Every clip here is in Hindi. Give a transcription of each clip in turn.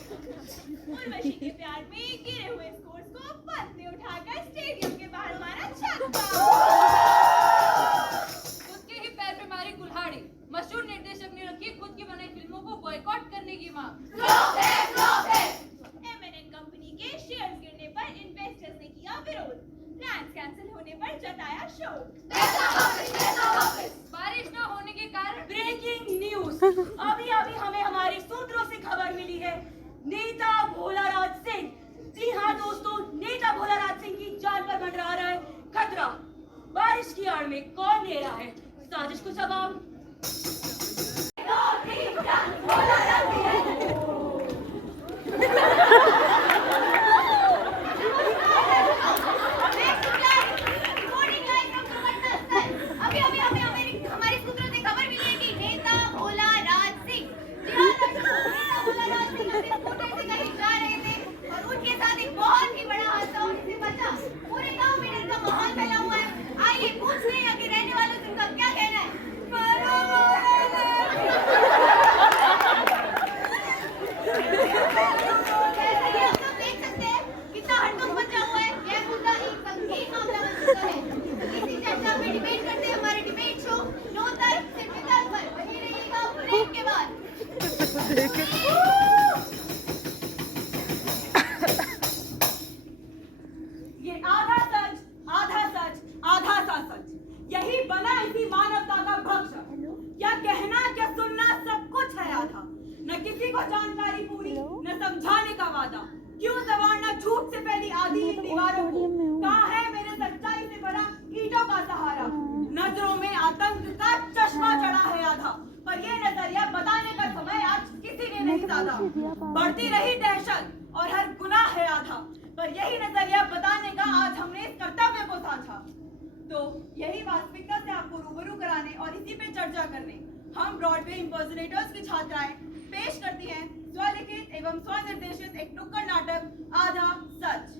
उर्वशी के प्यार में गिरे हुए स्कोर्स को पंत ने उठाकर स्टेडियम के बाहर मारा छक्का। खुद के ही पैर पे मारी कुल्हाड़ी। मशहूर निर्देशक ने रखी खुद की बनाई फिल्मों को बॉयकॉट करने की मांग। एमएनएन कंपनी के शेयर्स गिरने पर इन्वेस्टर्स ने किया विरोध। प्लान्स कैंसिल होने पर जताया शोक। बारिश न होने के कारण ब्रेकिंग न्यूज अभी हमें हमारे सूत्रों से खबर मिली है। नेता भोलाराज सिंह, जी हाँ दोस्तों, नेता भोलाराज सिंह की जान पर मंडरा रहा है खतरा। बारिश की आड़ में कौन ले रहा है साजिश को जवाब? ये आधा सच आधा सा सच, यही बना इसी मानवता का भक्ष्य। क्या कहना क्या सुनना सब कुछ है आधा, न किसी को जानकारी पूरी न समझाने का वादा। क्यों संवारना झूठ से फैली आधी इन दीवारों को, कहाँ है मेरे सच्चाई से भरा ईंटों का सहारा। नजरों में आतंक का चश्मा चढ़ा है आधा, पर ये नजरिया बताने का समय आज किसी ने नहीं साधा। बढ़ती रही दहशत और हर गुनाह है आधा, पर यही नजरिया बताने का आज हमने इस कर्तव्य को साधा। तो यही वास्तविकता से आपको रूबरू कराने और इसी पे चर्चा करने हम ब्रॉडवे इम्पर्सनेटर्स की छात्राएं पेश करती हैं स्वलिखित एवं स्वनिर्देशित एक नुक्कड़ नाटक आधा सच।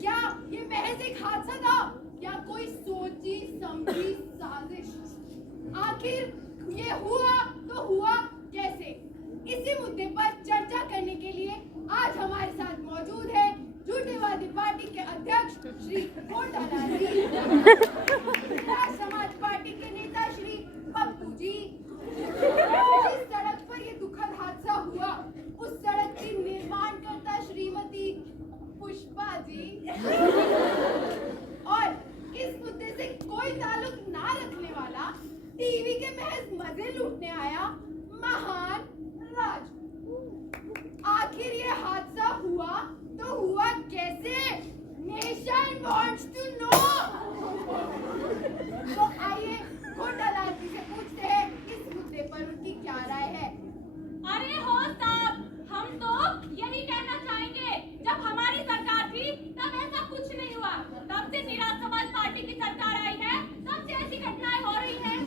क्या ये महज एक हादसा था या कोई सोची समझी साजिश? आखिर ये हुआ तो हुआ कैसे? इसी मुद्दे पर चर्चा करने के लिए आज हमारे साथ मौजूद है झूठेवादी पार्टी के अध्यक्ष श्री कोटालाल जी, समाज पार्टी के नेता श्री पप्पू जी। जिस सड़क पर ये दुखद हादसा हुआ उस सड़क की निर्माण करता श्रीमती पुष्पा जी, और इस मुद्दे से कोई ताल्लुक ना रखने वाला टीवी के महज मजे लूटने आया महान राज। आखिर ये हादसा हुआ तो हुआ कैसे? Nation wants to know. तो आइए कोटालाल जी से पूछते हैं इस मुद्दे पर उनकी क्या राय है। अरे हो साहब, हम तो यही कहना चाहेंगे, जब हमारी सरकार थी तब ऐसा कुछ नहीं हुआ। तब से निराश समाज पार्टी की सरकार आई है, तब से ऐसी घटनाएं हो रही हैं।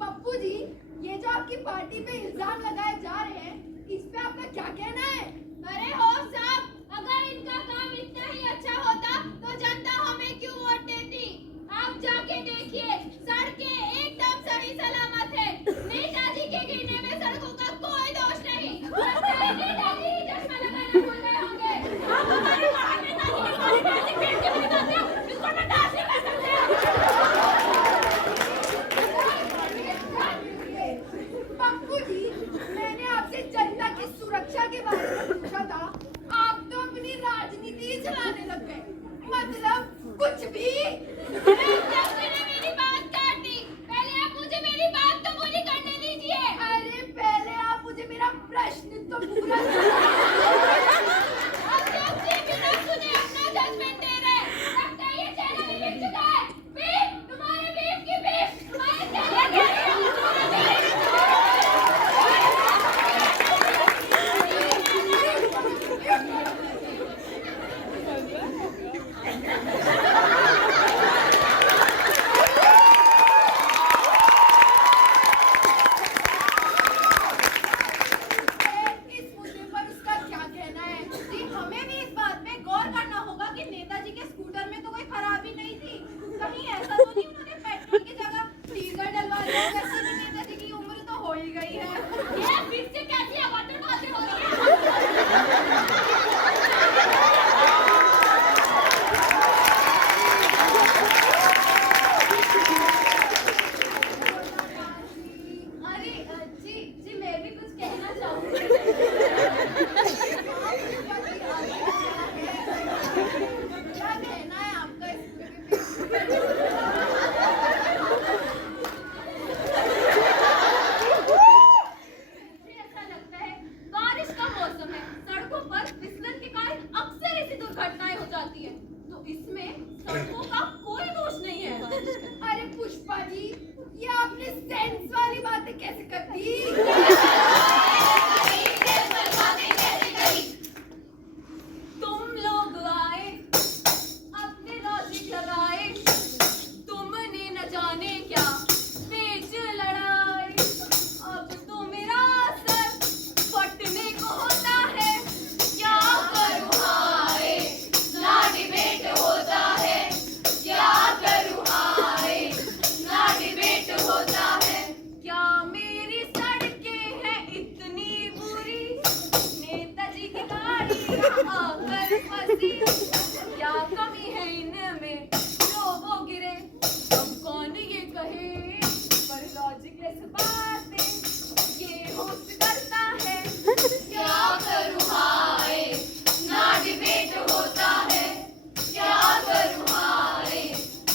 पप्पू जी, ये जो आपकी पार्टी पे इल्जाम लगाए जा रहे हैं, इस पे आपका क्या कहना है? अरे हो साहब, अगर इनका काम इतना ही अच्छा होता तो जनता हमें क्यों वोट देती? आप जाके देखिए, सड़कें एकदम सही सलामत है। नेताजी के गिरने में सड़कों का कोई दोष नहीं। लगता है नेताजी ही चश्मा लगाना भूल गए होंगे। आप हमारे महान नेताजी के बारे में ऐसी पेड़ के बताते हैं। सड़कों का कोई दोष नहीं है। अरे पुष्पा जी, ये आपने सेंस वाली बातें कैसे कर दी? तुम लोग आए, अपने लॉजिक लगाए, तुमने न जाने क्या पेच लड़ाए। अब तो मेरा सर फटने को होता है, क्या करूँ हाय, ना डिबेट होता है, क्या करूँ हाय, ना डिबेट होता है। क्या मेरी सड़कें हैं इतनी बुरी, नेताजी की गाड़ी आकर फंसी, क्या कमी है इनमें जो वो गिरे। अब कौन ये कहे पर लॉजिकलेस बातें ये होस्ट करता है, क्या करूँ हाय, ना डिबेट होता है, क्या करूँ हाय,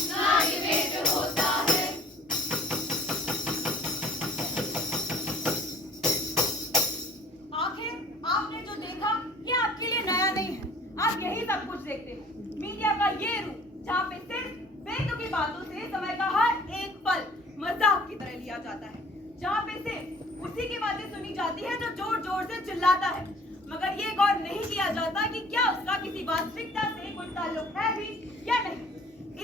ना डिबेट होता है। आखिर आपने जो देखा ये आपके लिए नया नहीं है, आप यही सब कुछ देखते हैं। मीडिया का ये रूप जहाँ पे सिर्फ बेतुकी बातों से समय का हर एक पल मजाक की तरह लिया जाता है, जहाँ पे सिर्फ उसी की बातें सुनी जाती है जो जोर जोर से चिल्लाता है, मगर ये गौर नहीं किया जाता कि क्या उसका किसी वास्तविकता से कोई ताल्लुक है भी या नहीं।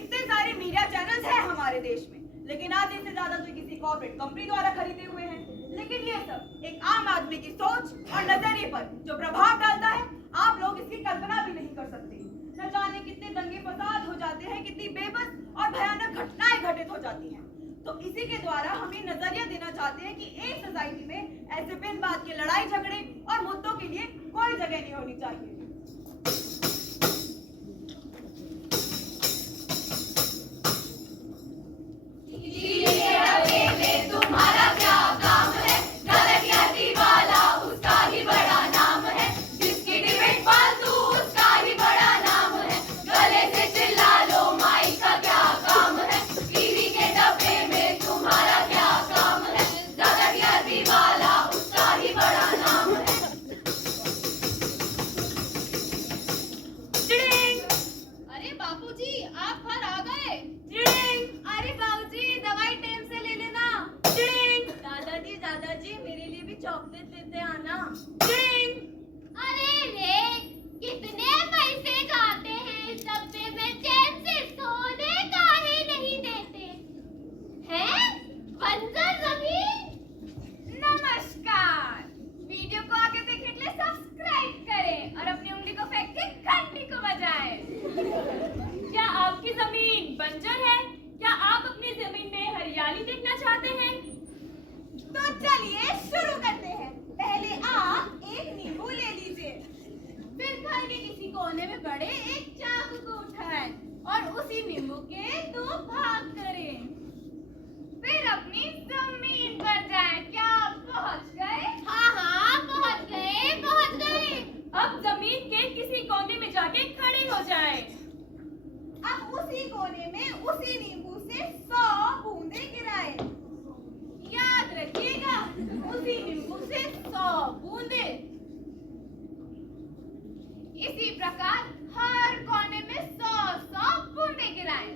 इतने सारे मीडिया चैनल्स हैं हमारे देश में, लेकिन आधे से ज्यादा तो किसी कॉर्पोरेट कंपनी द्वारा खरीदे हुए हैं। लेकिन ये सब एक आम आदमी की सोच और नजरिए पर जो प्रभाव डालता है, आप लोग इसकी कल्पना भी नहीं कर सकते। न जाने कितने दंगे फसाद हो जाते हैं, कितनी बेबस और भयानक घटनाएं घटित हो जाती हैं। तो इसी के द्वारा हम ये नजरिया देना चाहते हैं कि एक सोसाइटी में ऐसे बिन बात के लड़ाई झगड़े और मुद्दों के लिए कोई जगह नहीं होनी चाहिए। तुम्हारा क्या काम है, गलतियाती वाला उसका ही बड़ा नाम है, जिसकी डिबेट फालतू उसका ही बड़ा नाम है। गले से चिल्ला लो माइक का क्या काम है, टीवी के डब्बे में तुम्हारा क्या काम है, गलतियाती वाला उसका ही बड़ा नाम है। अरे बापूजी, आप घर आ गए। अरे बाबूजी, दवाई टाइम से ले लेना। दादाजी मेरे लिए भी चॉकलेट लेते आना। अरे रे, कितने पैसे जाते हैं इस डब्बे में, चैन से सोने का ही नहीं देते हैं। बंजर जमीन। नमस्कार, वीडियो को आगे देखने के लिए सब्सक्राइब करें और अपनी उंगली को फेंक के घंटी को बजाएं। क्या आपकी जमीन बंजर है? क्या आप अपनी जमीन में हरियाली देखना चाहते हैं? तो चलिए शुरू करते हैं। पहले आप एक नींबू ले लीजिए, फिर घर के किसी कोने में पड़े एक चाकू को उठाएं और उसी नींबू के 2 भाग करें। फिर अपनी जमीन पर जाएं। क्या आप पहुंच गए? हाँ, पहुंच गए। अब जमीन के किसी कोने में जाके खड़े हो जाएं। अब उसी कोने में उसी नींबू से 100 बूंदे गिराएं। याद रखिएगा, उसी नींबू से 100 बूंदे। इसी प्रकार हर कोने में 100 बूंदे गिराएं।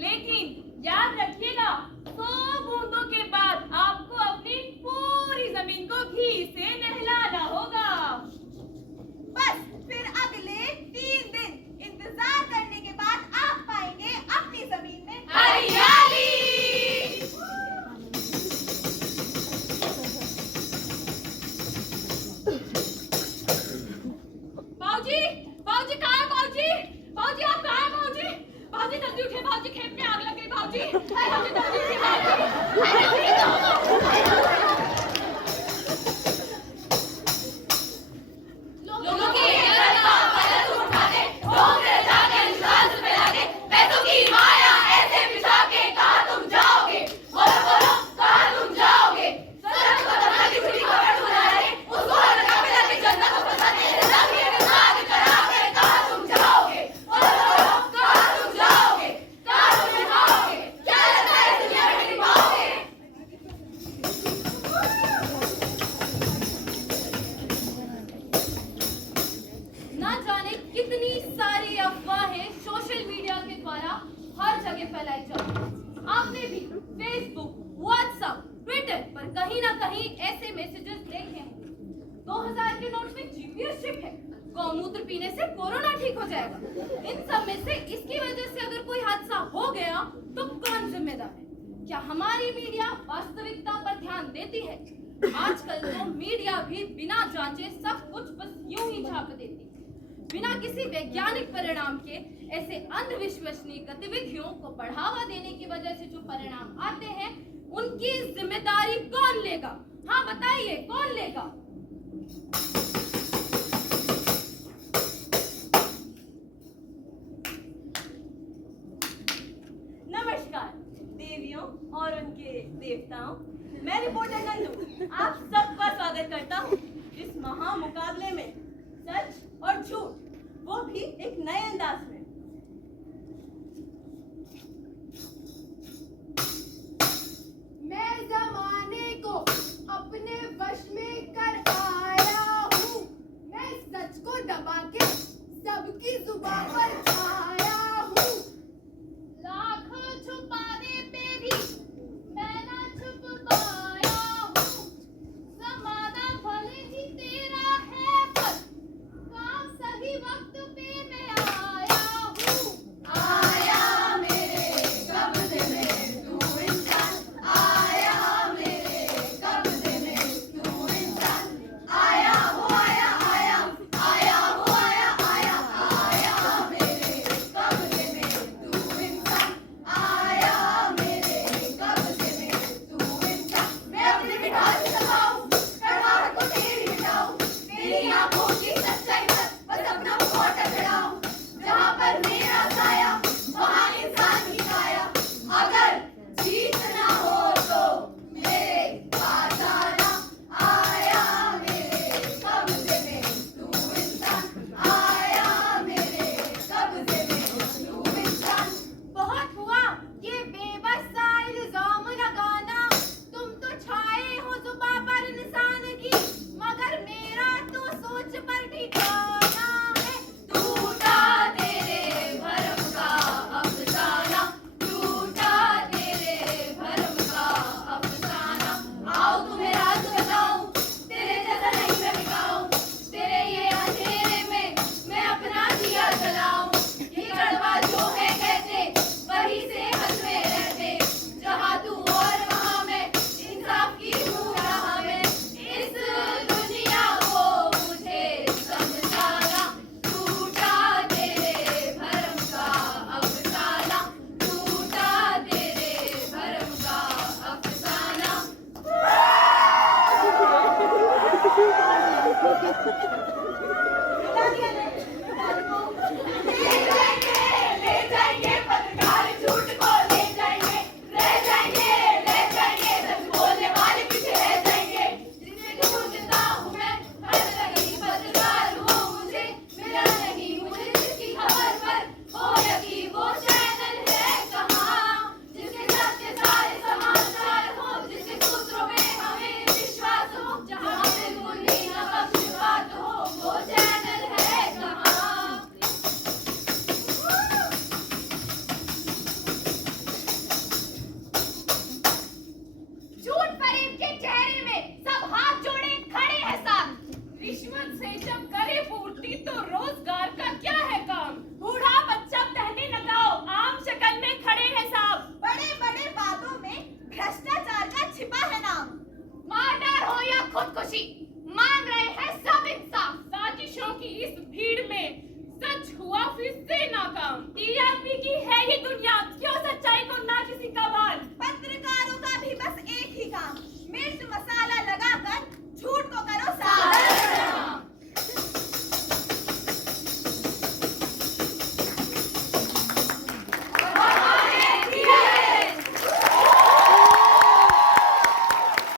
लेकिन याद रखिएगा, 100 बूंदों के बाद आपको अपनी पूरी जमीन को घी से नहलाना होगा। बस फिर अगले 3 दिन इंतजार करने के बाद आप पाएंगे अपनी जमीन में हरियाली। बाबूजी कहाँ है? बाबूजी आप कहाँ हैं? बाबूजी जल्दी उठिए, बाबूजी खेत में आग लग गई। बाबूजी जल्दी उठिए, लोगों की इज्जत का पलट उठाने, ढोंगे जाके अंदाज में लाके, पैसों की माया ऐसे बिछा के कहाँ तुम जाओगे? बोलो कहाँ तुम जाओगे? सड़क को दबा की छुरी खबर उड़ाने, उसको लगा के लाके जनता को फंसाने, लाके नाग करा के कहाँ तुम जाओगे? बोलो कहाँ तुम जाओगे? क्या लगता है खबरें फैलाई जाती हैं। आपने भी फेसबुक, व्हाट्सएप, ट्विटर पर कहीं ना कहीं ऐसे मैसेजेस देखे होंगे। 2000 के नोट में जीपीएस चिप है, गौमूत्र पीने से कोरोना ठीक हो जाएगा। इन सब में से इसकी वजह से अगर कोई हादसा हो गया तो कौन जिम्मेदार है? क्या हमारी मीडिया वास्तविकता पर ध्यान देती है? आजकल तो मीडिया भी बिना जांचे सब कुछ बस यूं ही छाप देती है। बिना किसी वैज्ञानिक परिणाम के ऐसे अंधविश्वसनीय गतिविधियों को बढ़ावा देने की वजह से जो परिणाम आते हैं, उनकी जिम्मेदारी कौन लेगा? हाँ बताइए, कौन लेगा? नमस्कार देवियों और उनके देवताओं, मैं रिपोर्टर नंदू आप सबका स्वागत करता हूँ इस महा मुकाबले में। सच और झूठ, वो भी एक नए अंदाज में।